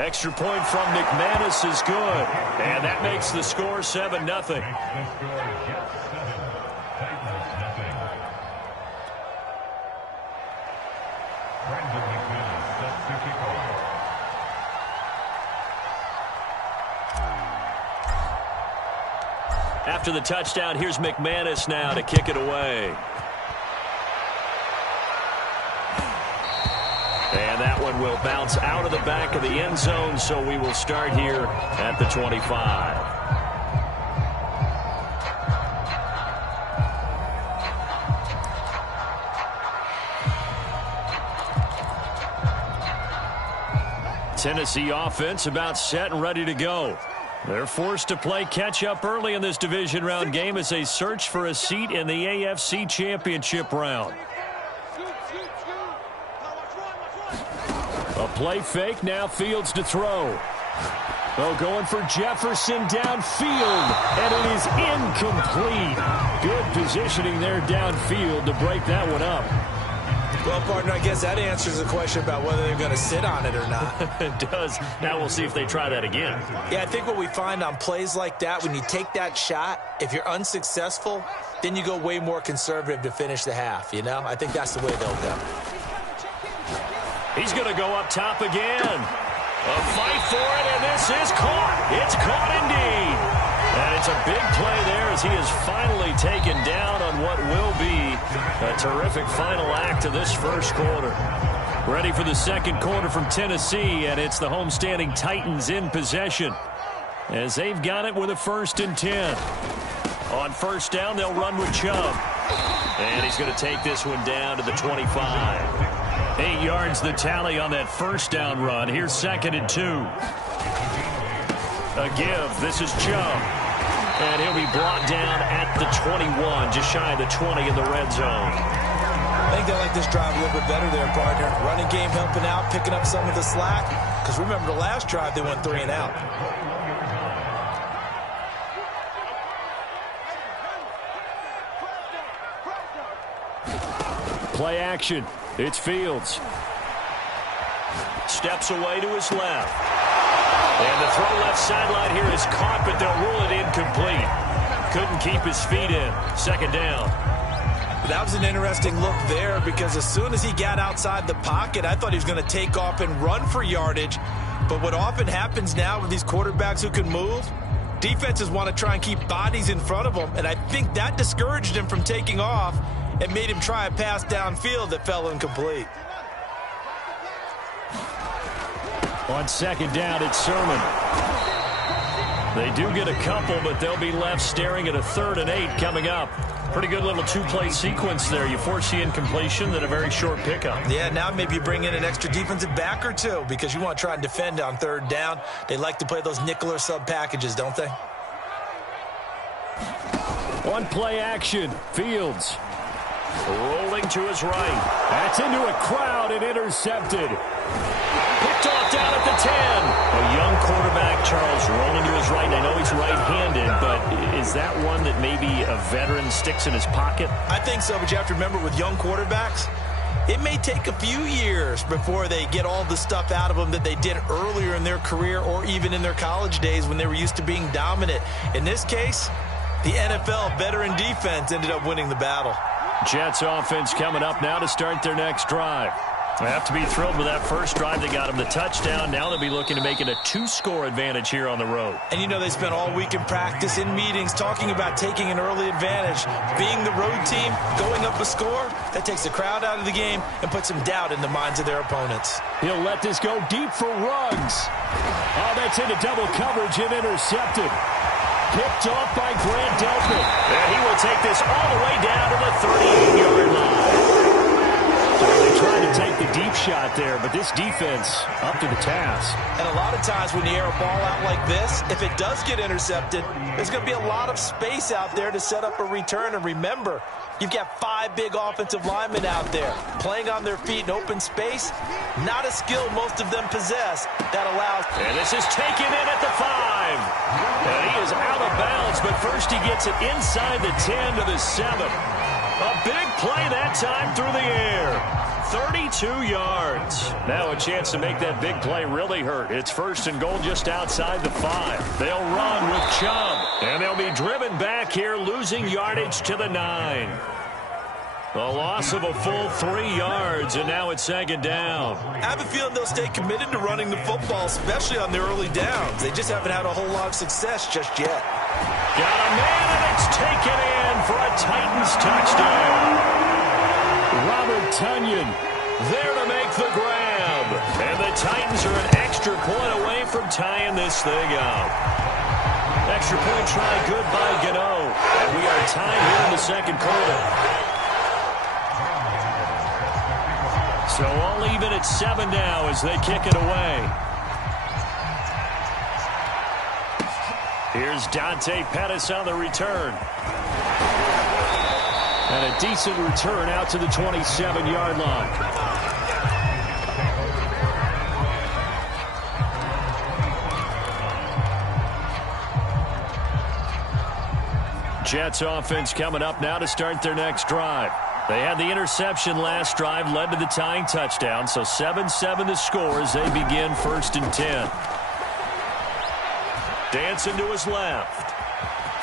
Extra point from McManus is good. And that makes the score 7-0. After the touchdown, here's McManus now to kick it away. And that one will bounce out of the back of the end zone, so we will start here at the 25. Tennessee offense about set and ready to go. They're forced to play catch-up early in this division round game as they search for a seat in the AFC Championship round. A play fake, now Fields to throw. Oh, going for Jefferson downfield, and it is incomplete. Good positioning there downfield to break that one up. Well, partner, I guess that answers the question about whether they're going to sit on it or not. It does. Now we'll see if they try that again. Yeah, I think what we find on plays like that, when you take that shot, if you're unsuccessful, then you go way more conservative to finish the half, you know? I think that's the way they'll go. He's going to go up top again. A fight for it, and this is caught. It's caught indeed. And it's a big play there as he is finally taken down on what will be a terrific final act of this first quarter. Ready for the second quarter from Tennessee, and it's the homestanding Titans in possession as they've got it with a 1st and 10. On first down, they'll run with Chubb. And he's going to take this one down to the 25. 8 yards the tally on that first down run. Here's 2nd and 2. A give. This is Chubb. And he'll be brought down at the 21, just shy of the 20 in the red zone. I think they like this drive a little bit better there, partner. Running game helping out, picking up some of the slack. Because remember, the last drive, they went 3 and out. Play action. It's Fields. Steps away to his left. And the throw left sideline here is caught, but they'll rule it incomplete. Couldn't keep his feet in. 2nd down. That was an interesting look there because as soon as he got outside the pocket, I thought he was going to take off and run for yardage. But what often happens now with these quarterbacks who can move, defenses want to try and keep bodies in front of them. And I think that discouraged him from taking off and made him try a pass downfield that fell incomplete. On 2nd down, it's Sermon. They do get a couple, but they'll be left staring at a 3rd and 8 coming up. Pretty good little 2-play sequence there. You force the incompletion, then a very short pickup. Yeah, now maybe you bring in an extra defensive back or two because you want to try and defend on 3rd down. They like to play those nickel or sub packages, don't they? One play action. Fields. Rolling to his right. That's into a crowd and intercepted. Picked off down at the 10. A young quarterback, Charles, rolling to his right. And I know he's right-handed, but is that one that maybe a veteran sticks in his pocket? I think so, but you have to remember with young quarterbacks, it may take a few years before they get all the stuff out of them that they did earlier in their career or even in their college days when they were used to being dominant. In this case, the NFL veteran defense ended up winning the battle. Jets offense coming up now to start their next drive. They have to be thrilled with that first drive. They got them the touchdown. Now they'll be looking to make it a 2-score advantage here on the road. And you know they spent all week in practice, in meetings, talking about taking an early advantage. Being the road team, going up a score, that takes the crowd out of the game and puts some doubt in the minds of their opponents. He'll let this go deep for Ruggs. Oh, that's into double coverage and intercepted. Picked off by Grant Delpit. And he will take this all the way down to the 38-yard line. So they tried to take the deep shot there, but this defense up to the task. And a lot of times when you air a ball out like this, if it does get intercepted, there's going to be a lot of space out there to set up a return. And remember, you've got 5 big offensive linemen out there playing on their feet in open space. Not a skill most of them possess that allows. And this is taken in at the 5. And he is out of bounds, but first he gets it inside the 10 to the 7. A big play that time through the air. 32 yards. Now a chance to make that big play really hurt. It's first and goal just outside the 5. They'll run with Chubb, and they'll be driven back here, losing yardage to the 9. A loss of a full 3 yards, and now it's second down. I have a feeling they'll stay committed to running the football, especially on the early downs. They just haven't had a whole lot of success just yet. Got a man, and it's taken in for a Titans touchdown. Robert Tonyan there to make the grab. And the Titans are an extra point away from tying this thing up. Extra point try good by Gano. And we are tied here in the second quarter. So all even at 7 now as they kick it away. Here's Dante Pettis on the return. And a decent return out to the 27-yard line. Jets offense coming up now to start their next drive. They had the interception last drive, led to the tying touchdown, so 7-7 the score as they begin first and 10. Dancing to his left.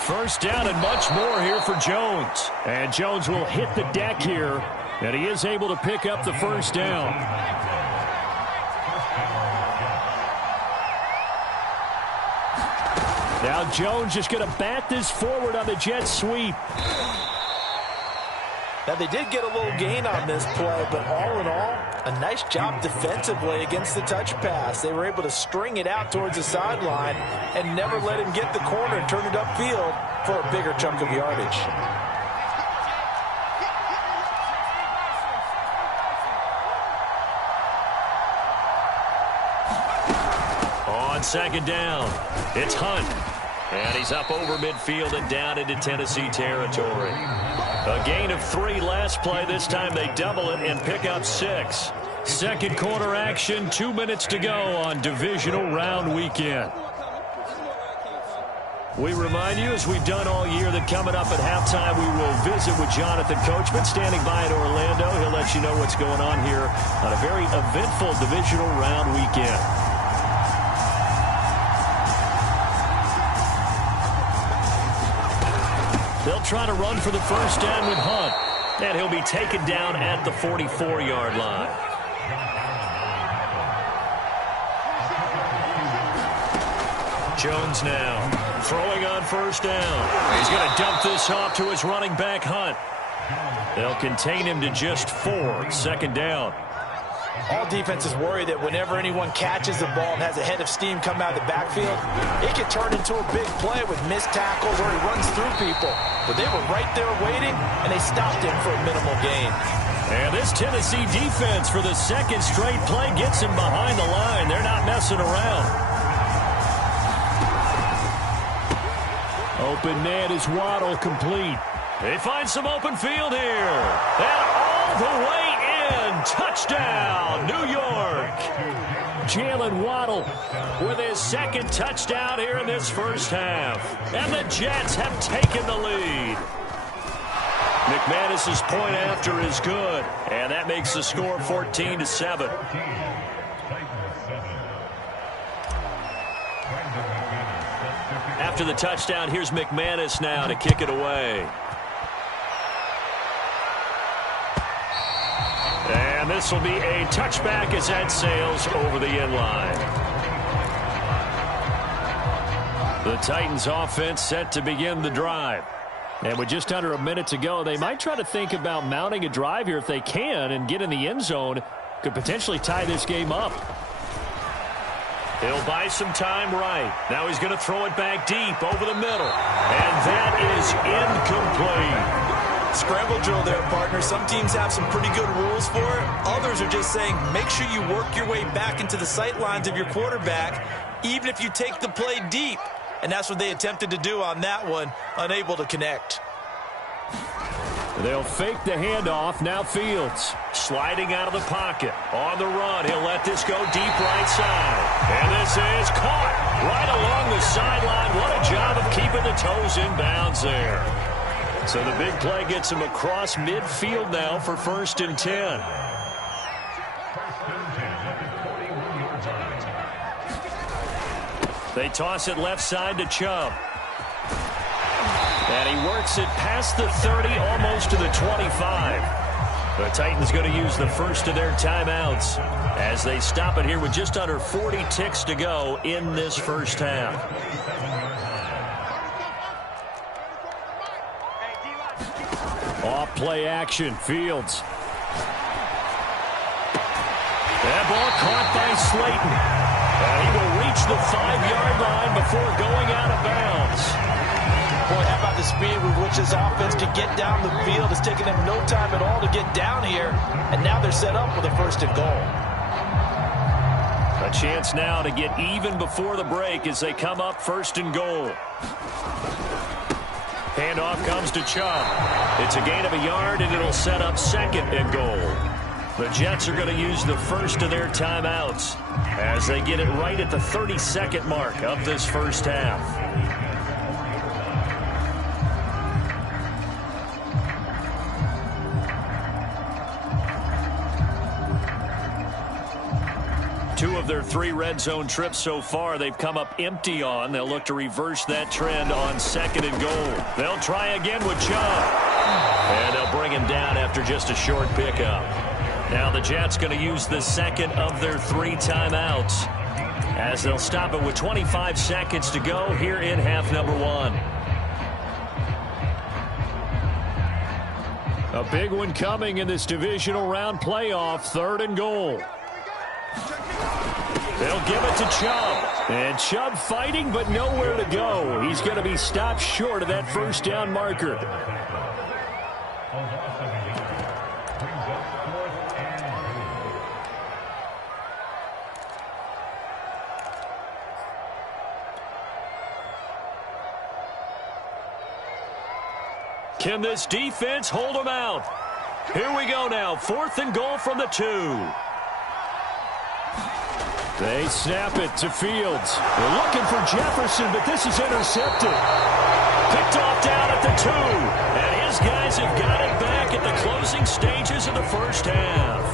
First down and much more here for Jones. And Jones will hit the deck here, and he is able to pick up the first down. Now Jones just going to bat this forward on the jet sweep. Now, they did get a little gain on this play, but all in all, a nice job defensively against the touch pass. They were able to string it out towards the sideline and never let him get the corner and turn it upfield for a bigger chunk of yardage. On second down, it's Hunt. And he's up over midfield and down into Tennessee territory. A gain of 3 last play. This time they double it and pick up 6. Second quarter action, 2 minutes to go on divisional round weekend. We remind you, as we've done all year, that coming up at halftime we will visit with Jonathan Coachman standing by in Orlando. He'll let you know what's going on here on a very eventful divisional round weekend. They'll try to run for the first down with Hunt. And he'll be taken down at the 44-yard line. Jones now throwing on first down. He's going to dump this off to his running back, Hunt. They'll contain him to just 4. Second down. All defenses worry that whenever anyone catches the ball and has a head of steam come out of the backfield, it can turn into a big play with missed tackles or he runs through people. But they were right there waiting, and they stopped him for a minimal gain. And this Tennessee defense for the second straight play gets him behind the line. They're not messing around. Open man is Waddle complete. They find some open field here. And all the way in. Touchdown, New York. Jalen Waddle with his second touchdown here in this first half. And the Jets have taken the lead. McManus's point after is good. And that makes the score 14-7. After the touchdown, here's McManus now to kick it away. And this will be a touchback as that sails over the end line. The Titans offense set to begin the drive. And with just under a minute to go, they might try to think about mounting a drive here if they can and get in the end zone. Could potentially tie this game up. He'll buy some time right. Now he's going to throw it back deep over the middle. And that is incomplete. Scramble drill there, partner. Some teams have some pretty good rules for it. Others are just saying make sure you work your way back into the sight lines of your quarterback, even if you take the play deep. And that's what they attempted to do on that one, unable to connect. They'll fake the handoff. Now Fields sliding out of the pocket. On the run, he'll let this go deep right side. And this is caught right along the sideline. What a job of keeping the toes in bounds there. So the big play gets him across midfield now for first and 10. They toss it left side to Chubb. And he works it past the 30, almost to the 25. The Titans going to use the first of their timeouts as they stop it here with just under 40 ticks to go in this first half. Off play action, Fields. That ball caught by Slayton. And he will reach the 5-yard line before going out of bounds. Boy, how about the speed with which this offense can get down the field? It's taken them no time at all to get down here. And now they're set up with a 1st and goal. A chance now to get even before the break as they come up 1st and goal. Handoff comes to Chubb. It's a gain of a yard, and it'll set up 2nd and goal. The Jets are going to use the first of their timeouts as they get it right at the 32nd mark of this first half. Two of their 3 red zone trips so far, they've come up empty on. They'll look to reverse that trend on 2nd and goal. They'll try again with Chubb. And they'll bring him down after just a short pickup. Now the Jets going to use the 2nd of their 3 timeouts as they'll stop it with 25 seconds to go here in half number 1. A big one coming in this divisional round playoff, 3rd and goal. They'll give it to Chubb. And Chubb fighting, but nowhere to go. He's going to be stopped short of that 1st down marker. Can this defense hold them out? Here we go now. 4th and goal from the 2. They snap it to Fields. They're looking for Jefferson, but this is intercepted. Picked off down at the 2. And his guys have got it back at the closing stages of the first half.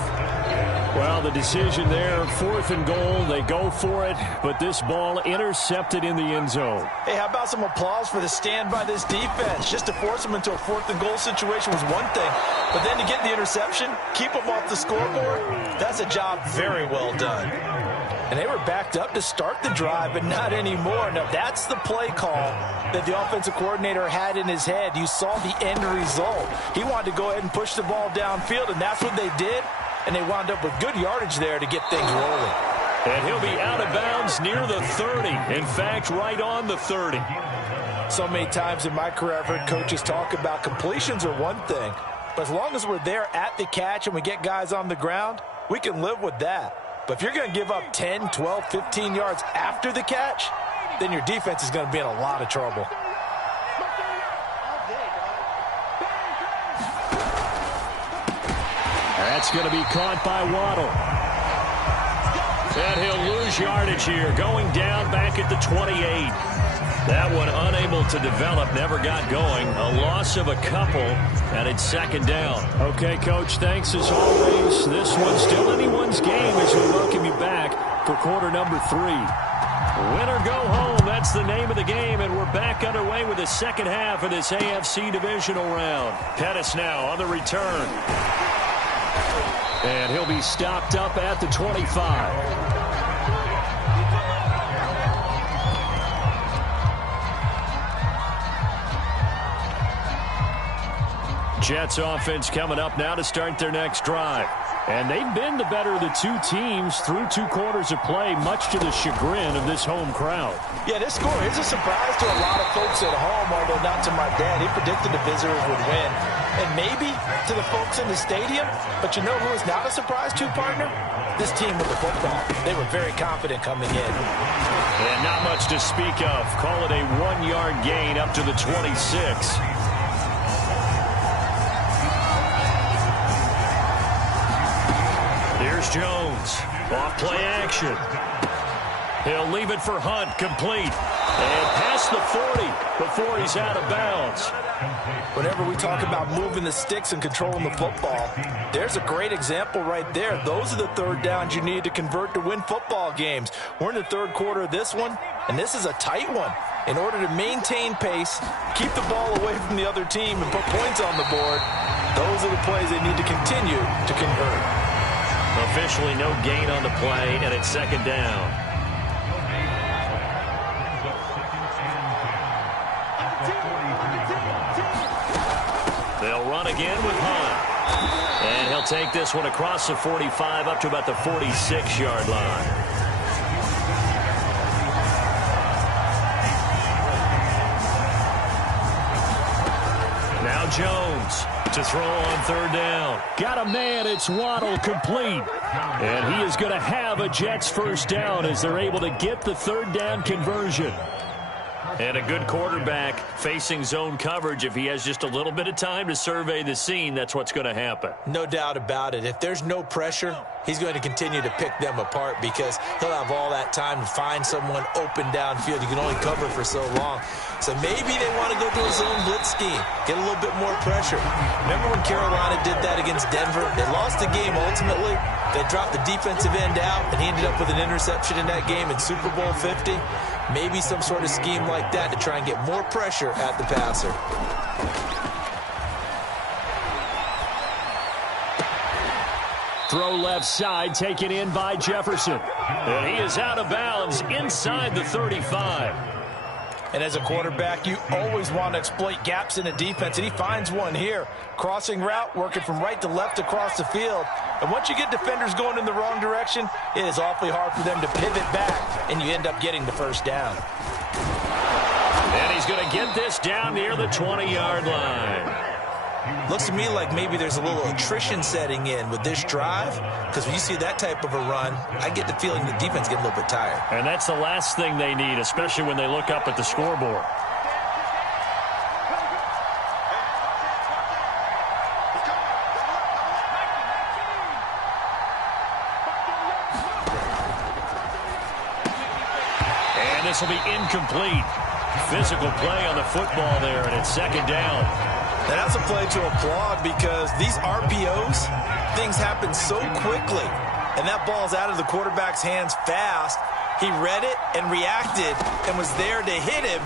Well, the decision there, 4th and goal. They go for it, but this ball intercepted in the end zone. Hey, how about some applause for the stand by this defense? Just to force them into a 4th and goal situation was one thing, but then to get the interception, keep them off the scoreboard, that's a job very well done. And they were backed up to start the drive, but not anymore. Now, that's the play call that the offensive coordinator had in his head. You saw the end result. He wanted to go ahead and push the ball downfield, and that's what they did. And they wound up with good yardage there to get things rolling. And he'll be out of bounds near the 30. In fact, right on the 30. So many times in my career, I've heard coaches talk about completions are one thing. But as long as we're there at the catch and we get guys on the ground, we can live with that. But if you're going to give up 10, 12, 15 yards after the catch, then your defense is going to be in a lot of trouble. That's going to be caught by Waddle. And he'll lose yardage here, going down back at the 28. That one unable to develop, never got going. A loss of a couple, and it's 2nd down. Okay, Coach, thanks as always. This one's still anyone's game as we welcome you back for quarter number 3. Win or go home, that's the name of the game, and we're back underway with the second half of this AFC divisional round. Pettis now on the return. And he'll be stopped up at the 25. Jets offense coming up now to start their next drive. And they've been the better of the 2 teams through 2 quarters of play, much to the chagrin of this home crowd. Yeah, this score is a surprise to a lot of folks at home, although not to my dad. He predicted the visitors would win. And maybe to the folks in the stadium. But you know who is not a surprise to, partner? This team with the football. They were very confident coming in. And not much to speak of. Call it a 1-yard gain up to the 26. Here's Jones. Off play action. He'll leave it for Hunt, complete. And past the 40 before he's out of bounds. Whenever we talk about moving the sticks and controlling the football, there's a great example right there. Those are the 3rd downs you need to convert to win football games. We're in the 3rd quarter of this one, and this is a tight one. In order to maintain pace, keep the ball away from the other team, and put points on the board, those are the plays they need to continue to convert. Officially no gain on the play, and it's second down. They'll run again with Hunt. And he'll take this one across the 45 up to about the 46-yard line. Now Jones to throw on third down. Got a man. It's Waddle, complete. And he is going to have a Jets first down as they're able to get the third down conversion. And a good quarterback facing zone coverage. If he has just a little bit of time to survey the scene, that's what's going to happen. No doubt about it. If there's no pressure, he's going to continue to pick them apart because he'll have all that time to find someone open downfield. You can only cover for so long. So maybe they want to go to a zone blitz scheme, get a little bit more pressure. Remember when Carolina did that against Denver? They lost the game ultimately. They dropped the defensive end out, and he ended up with an interception in that game in Super Bowl 50. Maybe some sort of scheme like that to try and get more pressure at the passer. Throw left side, taken in by Jefferson. And he is out of bounds inside the 35. And as a quarterback, you always want to exploit gaps in a defense, and he finds one here. Crossing route, working from right to left across the field. And once you get defenders going in the wrong direction, it is awfully hard for them to pivot back, and you end up getting the first down. And he's going to get this down near the 20-yard line. Looks to me like maybe there's a little attrition setting in with this drive, because when you see that type of a run, I get the feeling the defense gets a little bit tired. And that's the last thing they need, especially when they look up at the scoreboard. And this will be incomplete. Physical play on the football there, and it's second down. And that's a play to applaud because these RPOs, things happen so quickly. And that ball's out of the quarterback's hands fast. He read it and reacted and was there to hit him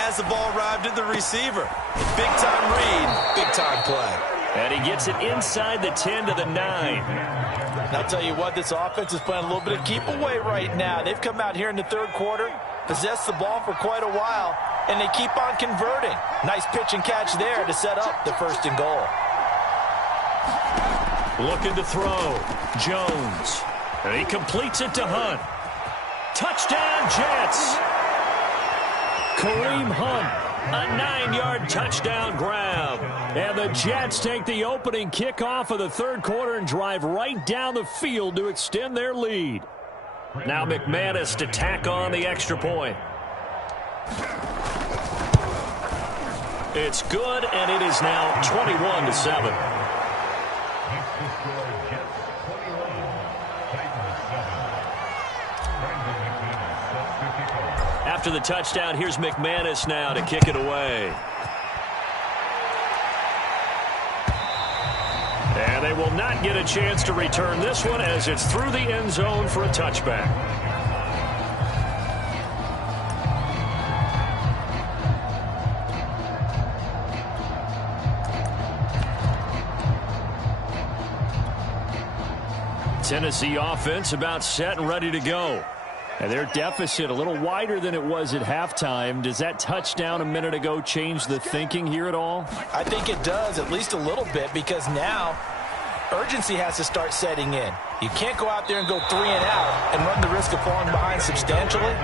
as the ball arrived at the receiver. Big time read, big time play. And he gets it inside the 10 to the 9. And I'll tell you what, this offense is playing a little bit of keep away right now. They've come out here in the third quarter, possessed the ball for quite a while, and they keep on converting. Nice pitch and catch there to set up the first and goal. Looking to throw. Jones. And he completes it to Hunt. Touchdown, Jets. Kareem Hunt. A 9-yard touchdown grab. And the Jets take the opening kickoff of the third quarter and drive right down the field to extend their lead. Now McManus to tack on the extra point. It's good, and it is now 21-7. After the touchdown, here's McManus now to kick it away. And they will not get a chance to return this one as it's through the end zone for a touchback. Tennessee offense about set and ready to go. And their deficit a little wider than it was at halftime. Does that touchdown a minute ago change the thinking here at all? I think it does, at least a little bit, because now urgency has to start setting in. You can't go out there and go 3 and out and run the risk of falling behind substantially,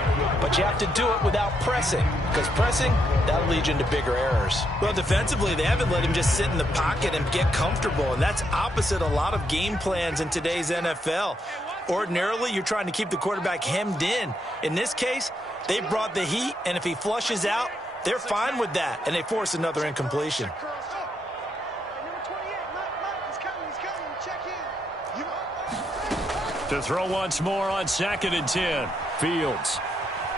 but you have to do it without pressing, because pressing, that'll lead you into bigger errors. Well, defensively, they haven't let him just sit in the pocket and get comfortable, and that's opposite a lot of game plans in today's NFL. Ordinarily, you're trying to keep the quarterback hemmed in. In this case, they brought the heat, and if he flushes out, they're fine with that, and they force another incompletion. To throw once more on 2nd and 10. Fields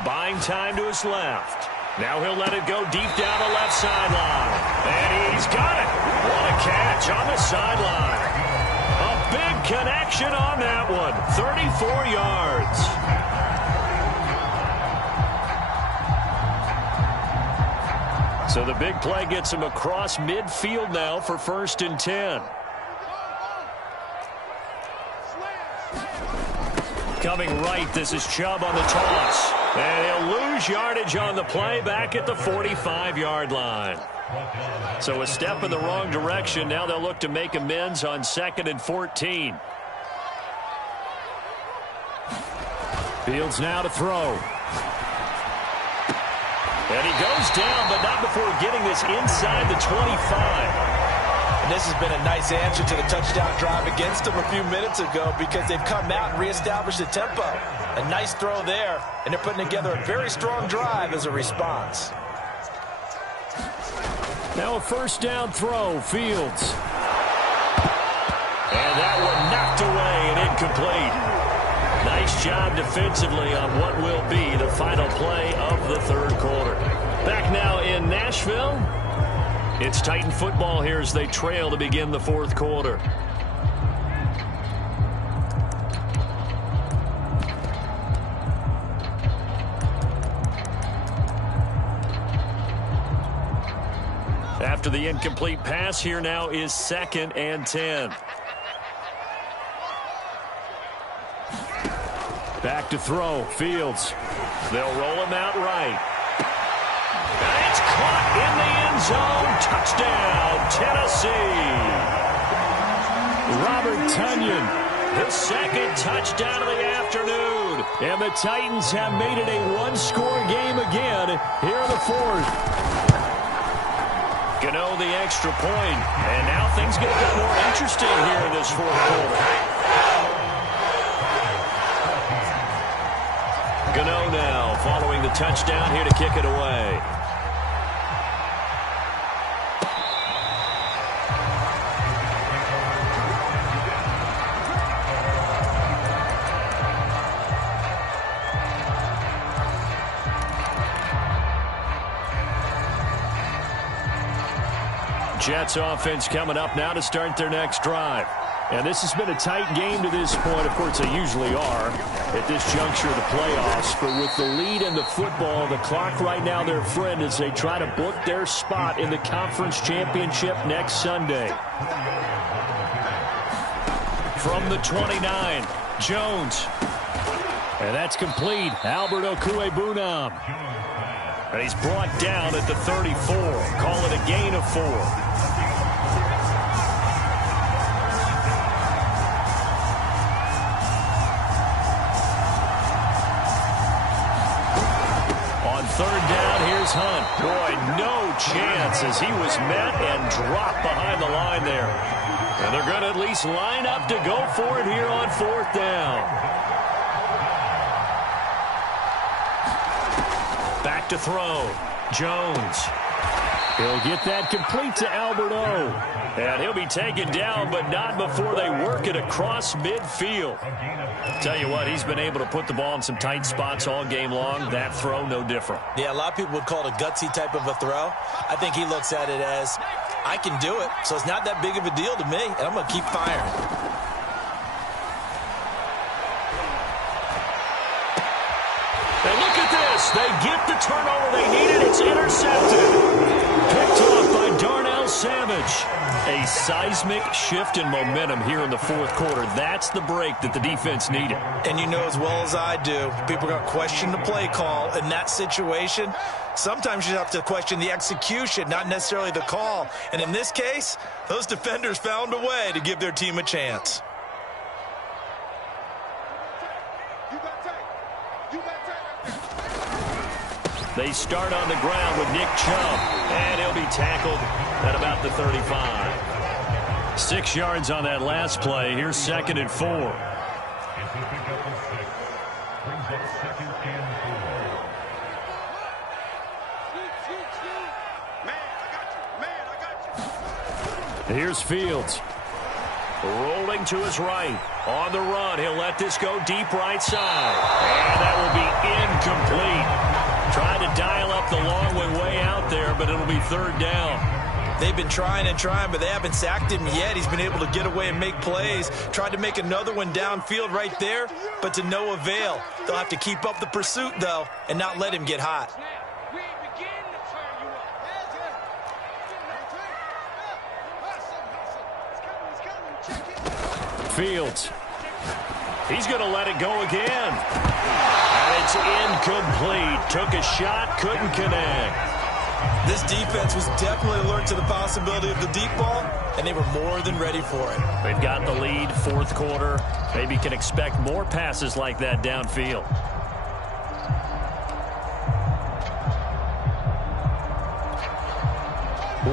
buying time to his left. Now he'll let it go deep down the left sideline. And he's got it. What a catch on the sideline. A big connection on that one. 34 yards. So the big play gets him across midfield now for 1st and 10. Coming right, this is Chubb on the toss. And he'll lose yardage on the play back at the 45-yard line. So a step in the wrong direction. Now they'll look to make amends on 2nd and 14. Fields now to throw. And he goes down, but not before getting this inside the 25. And this has been a nice answer to the touchdown drive against them a few minutes ago because they've come out and reestablished the tempo. A nice throw there, and they're putting together a very strong drive as a response. Now a 1st down throw, Fields. And that one knocked away and incomplete. Nice job defensively on what will be the final play of the 3rd quarter. Back now in Nashville. It's Titan football here as they trail to begin the 4th quarter. After the incomplete pass, here now is 2nd and 10. Back to throw, Fields. They'll roll him out right. And it's caught in the end zone. Touchdown, Tennessee. Robert Tonyan, his 2nd touchdown of the afternoon. And the Titans have made it a 1-score game again here in the 4th. Gano the extra point. And now things get a bit more interesting here in this 4th quarter. Gano now following the touchdown here to kick it away. Jets offense coming up now to start their next drive. And this has been a tight game to this point. Of course, they usually are at this juncture of the playoffs. But with the lead in the football, the clock right now their friend as they try to book their spot in the conference championship next Sunday. From the 29, Jones. And that's complete. Albert Okwuegbunam. And he's brought down at the 34. Call it a gain of 4. On 3rd down, here's Hunt. Boy, no chance as he was met and dropped behind the line there. And they're going to at least line up to go for it here on 4th down. Back to throw. Jones. He'll get that complete to Albert O. And he'll be taken down, but not before they work it across midfield. Tell you what, he's been able to put the ball in some tight spots all game long. That throw, no different. Yeah, a lot of people would call it a gutsy type of a throw. I think he looks at it as, I can do it, so it's not that big of a deal to me, and I'm going to keep firing. And look at this. They get the turnover they needed. It's intercepted. Picked off by Darnell Savage. A seismic shift in momentum here in the 4th quarter. That's the break that the defense needed. And you know as well as I do, people are going to question the play call in that situation. Sometimes you have to question the execution, not necessarily the call. And in this case, those defenders found a way to give their team a chance. They start on the ground with Nick Chubb, and he'll be tackled at about the 35. 6 yards on that last play. Here's 2nd and 4. Here's Fields. Rolling to his right. On the run, he'll let this go deep right side. And that will be incomplete. Trying to dial up the long way out there, but it'll be 3rd down. They've been trying and trying, but they haven't sacked him yet. He's been able to get away and make plays. Tried to make another one downfield right there, but to no avail. They'll have to keep up the pursuit, though, and not let him get hot. Fields. He's going to let it go again. And it's incomplete. Took a shot, couldn't connect. This defense was definitely alert to the possibility of the deep ball, and they were more than ready for it. They've got the lead, fourth quarter. Maybe can expect more passes like that downfield.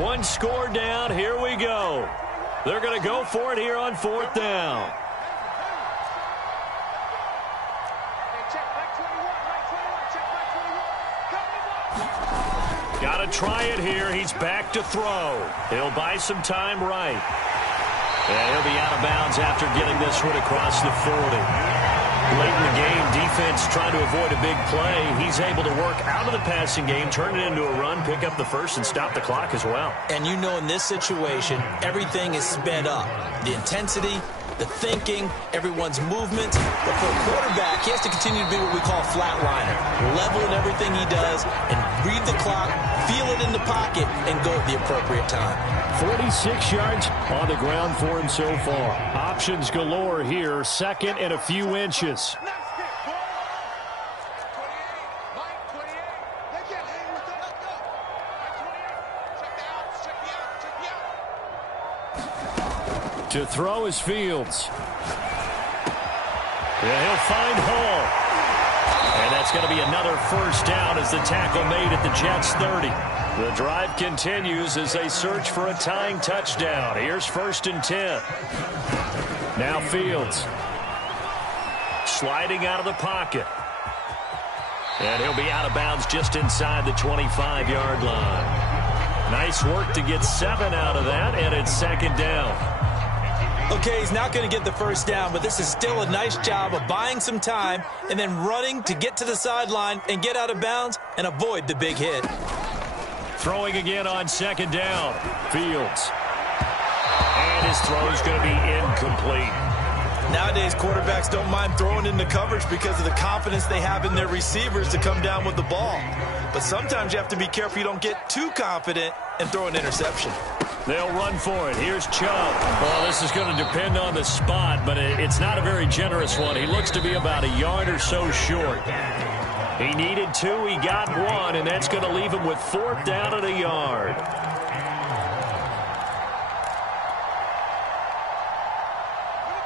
One score down. Here we go. They're going to go for it here on fourth down. Got to try it here. He's back to throw. He'll buy some time right. And he'll be out of bounds after getting this one across the 40. Late in the game, defense trying to avoid a big play. He's able to work out of the passing game, turn it into a run, pick up the first, and stop the clock as well. And you know in this situation, everything is sped up. The intensity, the thinking, everyone's movement. But for a quarterback, he has to continue to be what we call a flatliner. Level in everything he does and read the clock, feel it in the pocket, and go at the appropriate time. 46 yards on the ground for him so far. Options galore here. Second and a few inches. To throw is Fields. Yeah, he'll find Hall. And that's going to be another first down as the tackle made at the Jets' 30. The drive continues as they search for a tying touchdown. Here's 1st and 10. Now Fields. Sliding out of the pocket. And he'll be out of bounds just inside the 25-yard line. Nice work to get 7 out of that, and it's 2nd down. Okay, he's not going to get the first down, but this is still a nice job of buying some time and then running to get to the sideline and get out of bounds and avoid the big hit. Throwing again on 2nd down. Fields. And his throw is going to be incomplete. Nowadays, quarterbacks don't mind throwing into coverage because of the confidence they have in their receivers to come down with the ball. But sometimes you have to be careful you don't get too confident and throw an interception. They'll run for it. Here's Chubb. Well, this is going to depend on the spot, but it's not a very generous one. He looks to be about a yard or so short. He needed 2. He got 1, and that's going to leave him with 4th down and a yard.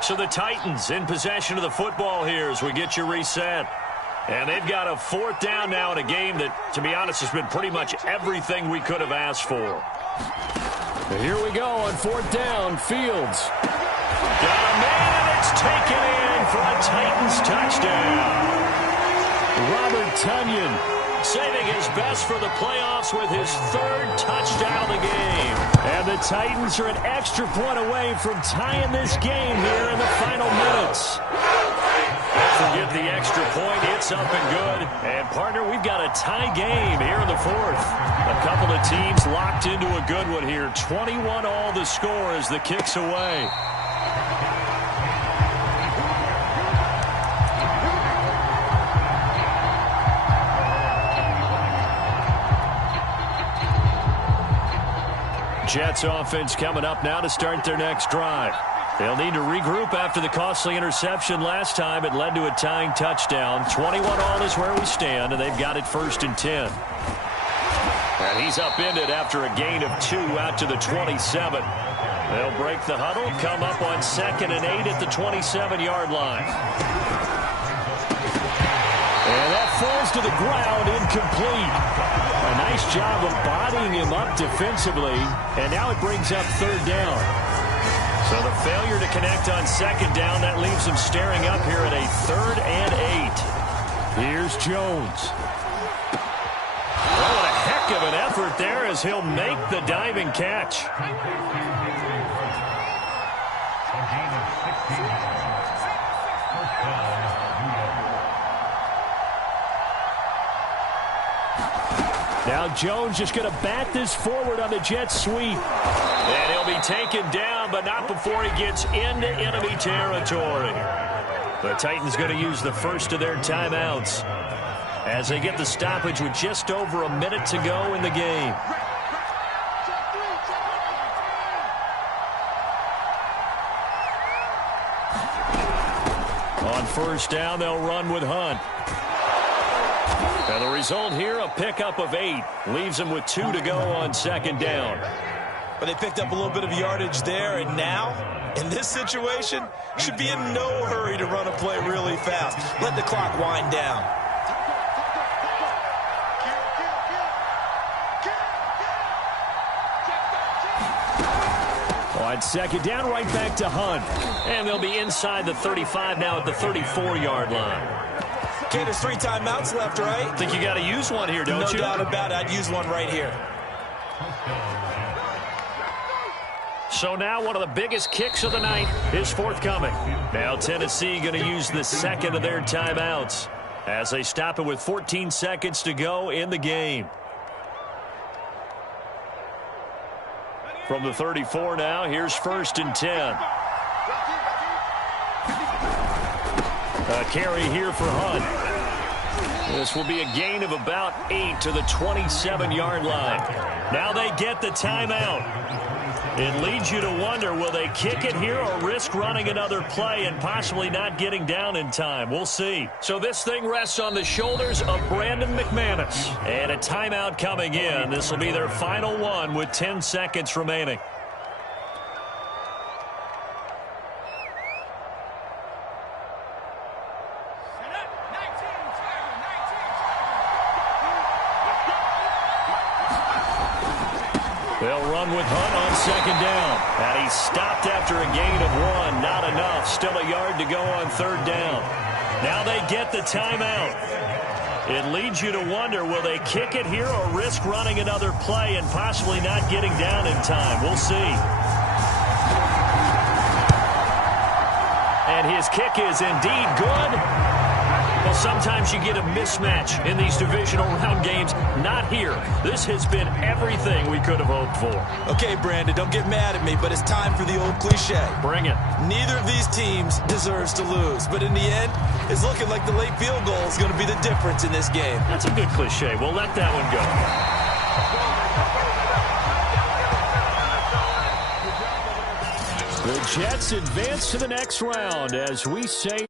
So the Titans in possession of the football here as we get you reset. And they've got a 4th down now in a game that, to be honest, has been pretty much everything we could have asked for. Here we go on 4th down. Fields. Got a man, and it's taken in for a Titans touchdown. Robert Tonyan saving his best for the playoffs with his 3rd touchdown of the game. And the Titans are an extra point away from tying this game here in the final minutes. Forget the extra point. It's up and good. And, partner, we've got a tie game here in the 4th. A couple of teams locked into a good one here. 21-all the score as the kick's away. Jets offense coming up now to start their next drive. They'll need to regroup after the costly interception last time. It led to a tying touchdown. 21-all is where we stand, and they've got it 1st and 10. And he's upended after a gain of 2 out to the 27. They'll break the huddle, come up on 2nd and 8 at the 27-yard line. And that falls to the ground, incomplete. A nice job of bodying him up defensively, and now it brings up 3rd down. So the failure to connect on 2nd down, that leaves him staring up here at a 3rd and 8. Here's Jones. Oh, what a heck of an effort there as he'll make the diving catch. Now Jones just going to bat this forward on the Jets sweep. And he'll be taken down, but not before he gets into enemy territory. The Titans going to use the first of their timeouts as they get the stoppage with just over a minute to go in the game. first down. They'll run with Hunt. And the result here, a pickup of 8. Leaves them with 2 to go on second down. But they picked up a little bit of yardage there, and now, in this situation, should be in no hurry to run a play really fast. Let the clock wind down. On second down, right back to Hunt. And they'll be inside the 35 now at the 34-yard line. Okay, there's 3 timeouts left, right? I think you got to use one here, don't you? No doubt about it. I'd use one right here. So now one of the biggest kicks of the night is forthcoming. Now Tennessee going to use the second of their timeouts as they stop it with 14 seconds to go in the game. From the 34 now, here's 1st and 10. A carry here for Hunt. This will be a gain of about 8 to the 27-yard line. Now they get the timeout. It leads you to wonder, will they kick it here or risk running another play and possibly not getting down in time? We'll see. So this thing rests on the shoulders of Brandon McManus. And a timeout coming in. This will be their final one with 10 seconds remaining. They'll run with Hunt on second down. And he's stopped after a gain of 1. Not enough. Still a yard to go on third down. Now they get the timeout. It leads you to wonder, will they kick it here or risk running another play and possibly not getting down in time? We'll see. And his kick is indeed good. Well, sometimes you get a mismatch in these divisional round games. Not here. This has been everything we could have hoped for. Okay, Brandon, don't get mad at me, but it's time for the old cliche. Bring it. Neither of these teams deserves to lose, but in the end, it's looking like the late field goal is going to be the difference in this game. That's a good cliche. We'll let that one go. The Jets advance to the next round as we say